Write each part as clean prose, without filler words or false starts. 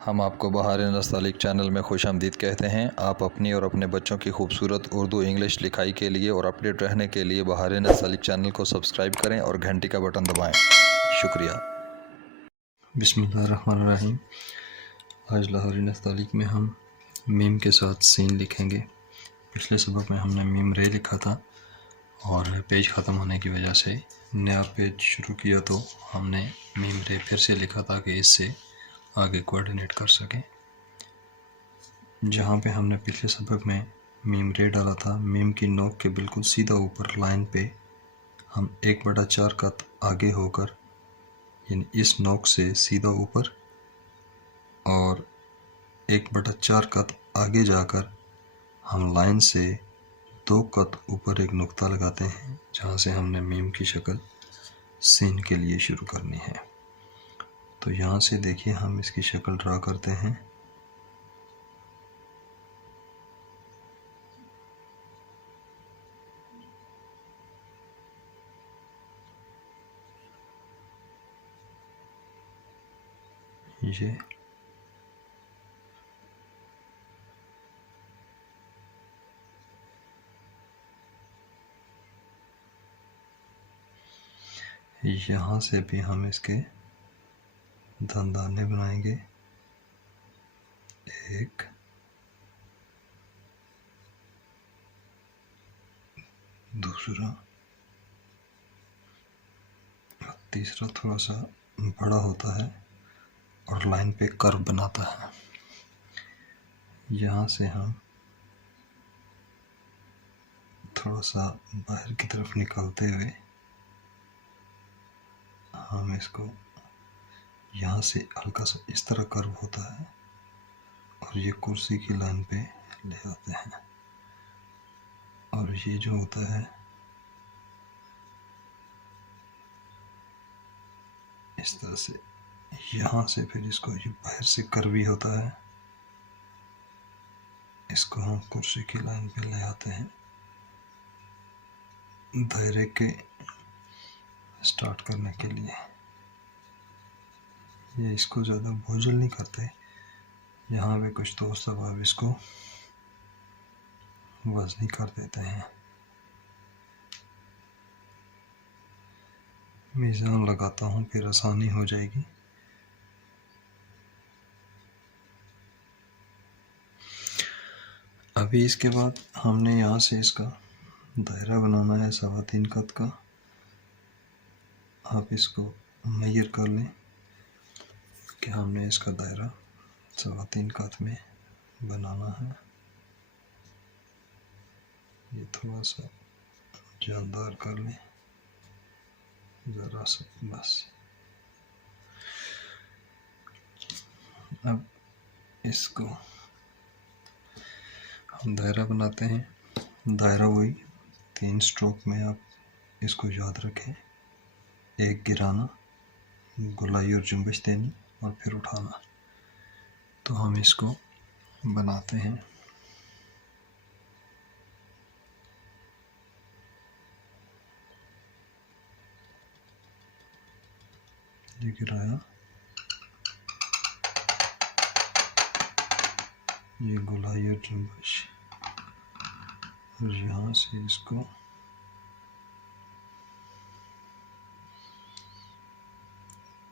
हम आपको बहार नस्तालिक चैनल में खुशामदीद कहते हैं। आप अपनी और अपने बच्चों की खूबसूरत उर्दू इंग्लिश लिखाई के लिए और अपडेट रहने के लिए बहार नस्तालिक चैनल को सब्सक्राइब करें और घंटी का बटन दबाएं। शुक्रिया। बिस्मिल्लाहिर्रहमानिर्रहीम। आज लाहौरी नस्तालिक में हम मीम के साथ सीन लिखेंगे। पिछले सबक में हमने मीम रे लिखा था और पेज ख़त्म होने की वजह से नया पेज शुरू किया, तो हमने मीम रे फिर से लिखा ताकि इससे आगे कोऑर्डिनेट कर सकें। जहाँ पे हमने पिछले सबक में मीम रे डाला था, मीम की नोक के बिल्कुल सीधा ऊपर लाइन पे हम 1/4 कत आगे होकर, यानी इस नोक से सीधा ऊपर और 1/4 कत आगे जाकर हम लाइन से 2 कत ऊपर एक नुक्ता लगाते हैं, जहाँ से हमने मीम की शक्ल सीन के लिए शुरू करनी है। तो यहाँ से देखिए हम इसकी शक्ल ड्रा करते हैं। ये यहाँ से भी हम इसके दंदाने बनाएंगे। एक, दूसरा, तीसरा थोड़ा सा बड़ा होता है और लाइन पे कर्व बनाता है। यहाँ से हम थोड़ा सा बाहर की तरफ निकलते हुए हम इसको यहाँ से हल्का सा इस तरह कर्व होता है और ये कुर्सी की लाइन पे ले आते हैं। और ये जो होता है इस तरह से, यहाँ से फिर इसको ये बाहर से कर्वी होता है, इसको हम कुर्सी की लाइन पे ले आते हैं दायरे के स्टार्ट करने के लिए। ये इसको ज़्यादा बोझल नहीं करते, यहाँ पे कुछ दोस्त अब इसको वज़नी कर देते हैं। मीज़ान लगाता हूँ फिर आसानी हो जाएगी। अभी इसके बाद हमने यहाँ से इसका दायरा बनाना है 3.25 कत का। आप इसको मेजर कर लें कि हमने इसका दायरा 3.25 कत में बनाना है। ये थोड़ा सा जानदार कर लें, ज़रा सा बस। अब इसको हम दायरा बनाते हैं। दायरा वही 3 स्ट्रोक में आप इसको याद रखें। एक गिराना, गोलाई और जुम्बिश देनी और फिर उठाना। तो हम इसको बनाते हैं। ये गिराया, ये गोलाई और जुम्बिश, और यहाँ से इसको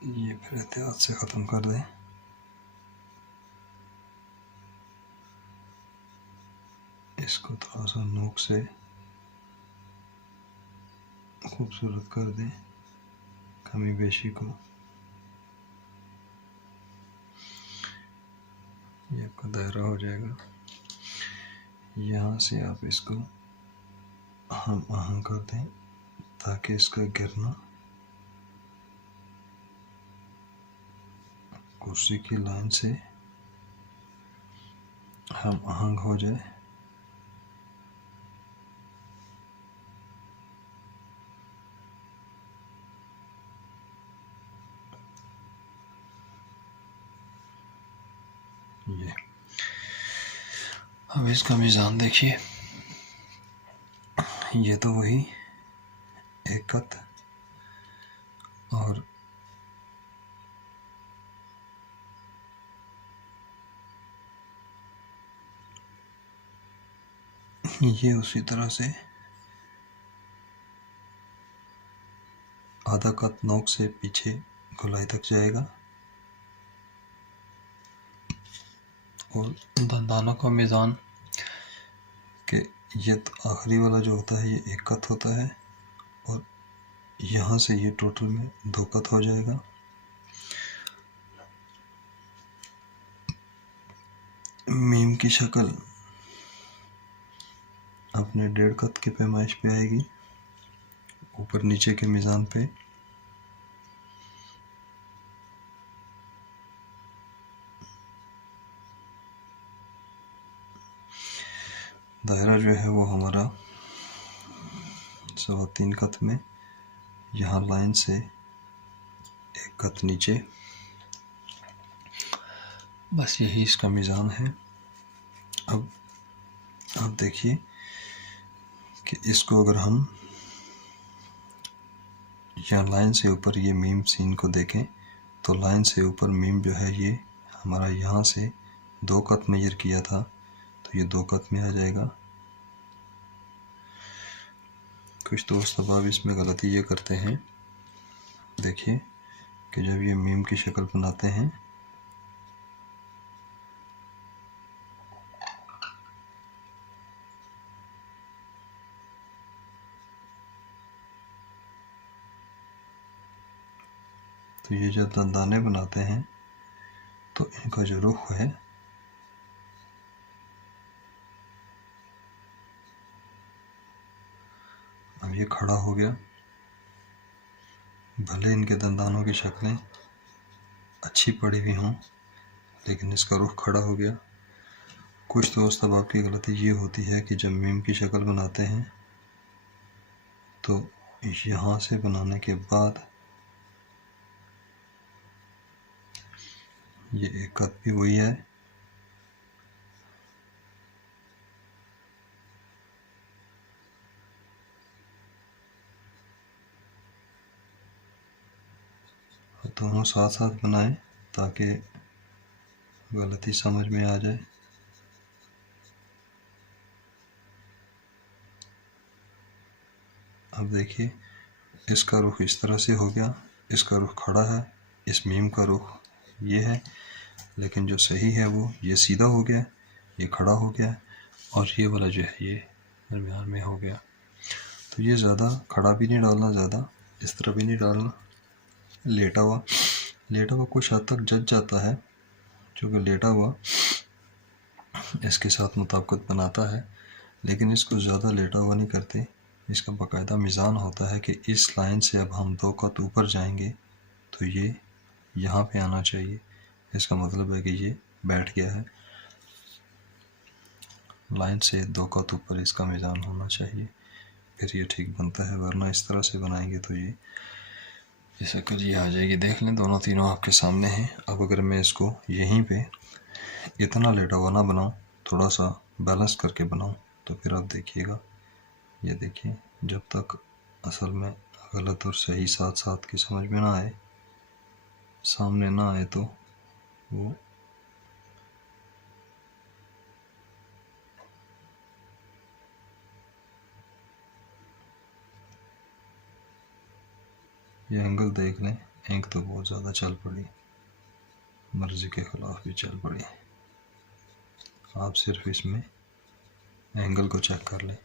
ये फिर एहतियात से ख़त्म कर दें। इसको थोड़ा सा नोक से खूबसूरत कर दें, कमी बेशी को। ये आपका दायरा हो जाएगा। यहाँ से आप इसको हम आहंग कर दें ताकि इसका गिरना कुर्सी की लाइन से हम आहंग हो जाए। ये अब इसका मीज़ान देखिए, ये तो वही 1 कत और ये उसी तरह से आधा कत नोक से पीछे गोलाई तक जाएगा और दंदानों का मीज़ान कि ये तो आखिरी वाला जो होता है ये 1 कत होता है और यहाँ से ये टोटल में 2 कत हो जाएगा। मीम की शक्ल अपने 1.5 कत की पैमाइश पे आएगी ऊपर नीचे के मीज़ान पे। दायरा जो है वो हमारा 3.25 कत में, यहाँ लाइन से 1 कत नीचे, बस यही इसका मीज़ान है। अब आप देखिए कि इसको अगर हम यहाँ लाइन से ऊपर ये मीम सीन को देखें तो लाइन से ऊपर मीम जो है ये हमारा यहाँ से 2 कत मेजर किया था तो ये 2 कत में आ जाएगा। कुछ दोस्त अब इसमें गलती ये करते हैं, देखिए कि जब ये मीम की शक्ल बनाते हैं तो ये जब दंदाने बनाते हैं तो इनका जो रुख है अब ये खड़ा हो गया। भले इनके दंदानों की शक्लें अच्छी पड़ी हुई हों लेकिन इसका रुख खड़ा हो गया। कुछ दोस्त अब आपकी गलती ये होती है कि जब मीम की शक्ल बनाते हैं तो यहाँ से बनाने के बाद ये 1 कत भी वही है दोनों साथ साथ बनाएं ताकि गलती समझ में आ जाए। अब देखिए इसका रुख इस तरह से हो गया, इसका रुख खड़ा है, इस मीम का रुख ये है, लेकिन जो सही है वो ये सीधा हो गया, ये खड़ा हो गया और ये वाला जो है ये दरमियान में हो गया। तो ये ज़्यादा खड़ा भी नहीं डालना, ज़्यादा इस तरह भी नहीं डालना। लेटा हुआ कुछ हद तक जच जाता है क्योंकि लेटा हुआ इसके साथ मुताबिकत बनाता है, लेकिन इसको ज़्यादा लेटा हुआ नहीं करते। इसका बाकायदा मीज़ान होता है कि इस लाइन से अब हम 2 कत ऊपर जाएंगे तो ये यहाँ पे आना चाहिए। इसका मतलब है कि ये बैठ गया है, लाइन से 2 कत ऊपर इसका मीज़ान होना चाहिए, फिर ये ठीक बनता है। वरना इस तरह से बनाएंगे तो ये शक्ल ये आ जाएगी। देख लें दोनों तीनों आपके सामने हैं। अब अगर मैं इसको यहीं पे इतना लेटा हुआ ना बनाऊँ, थोड़ा सा बैलेंस करके बनाऊँ तो फिर आप देखिएगा, ये देखिए जब तक असल में गलत और सही साथ साथ की समझ में ना आए, सामने ना आए तो वो ये एंगल देख लें, एंक तो बहुत ज़्यादा चल पड़ी, मर्ज़ी के ख़िलाफ़ भी चल पड़ी। आप सिर्फ इसमें एंगल को चेक कर लें।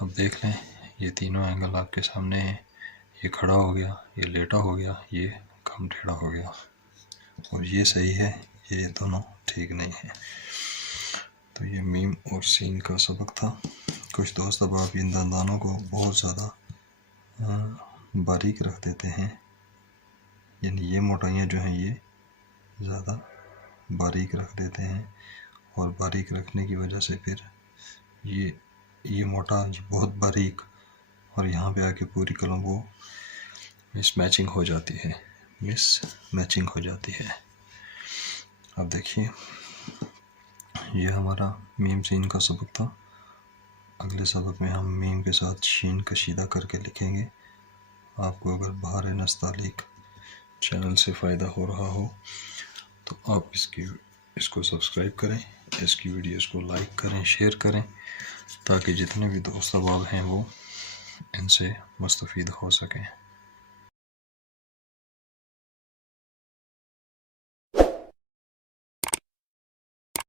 अब देख लें ये तीनों एंगल आपके सामने हैं, ये खड़ा हो गया, ये लेटा हो गया, ये कम टेढ़ा हो गया और ये सही है, ये दोनों ठीक नहीं है। तो ये मीम और सीन का सबक था। कुछ दोस्त अब आप इन दंदानों को बहुत ज़्यादा बारीक रख देते हैं, यानी ये मोटाइयाँ जो हैं ये ज़्यादा बारीक रख देते हैं और बारीक रखने की वजह से फिर ये मोटा, ये बहुत बारीक और यहाँ पे आके पूरी कलम वो मिसमैचिंग हो जाती है, मिसमैचिंग हो जाती है। अब देखिए ये हमारा मीम सीन का सबक था। अगले सबक में हम मीम के साथ शीन कशीदा करके लिखेंगे। आपको अगर बहार नस्तालिक चैनल से फ़ायदा हो रहा हो तो आप इसको सब्सक्राइब करें, इसकी वीडियोस को लाइक करें, शेयर करें, ताकि जितने भी दोस्त अहबाब हैं वो इनसे मुस्तफ़ीद हो सकें।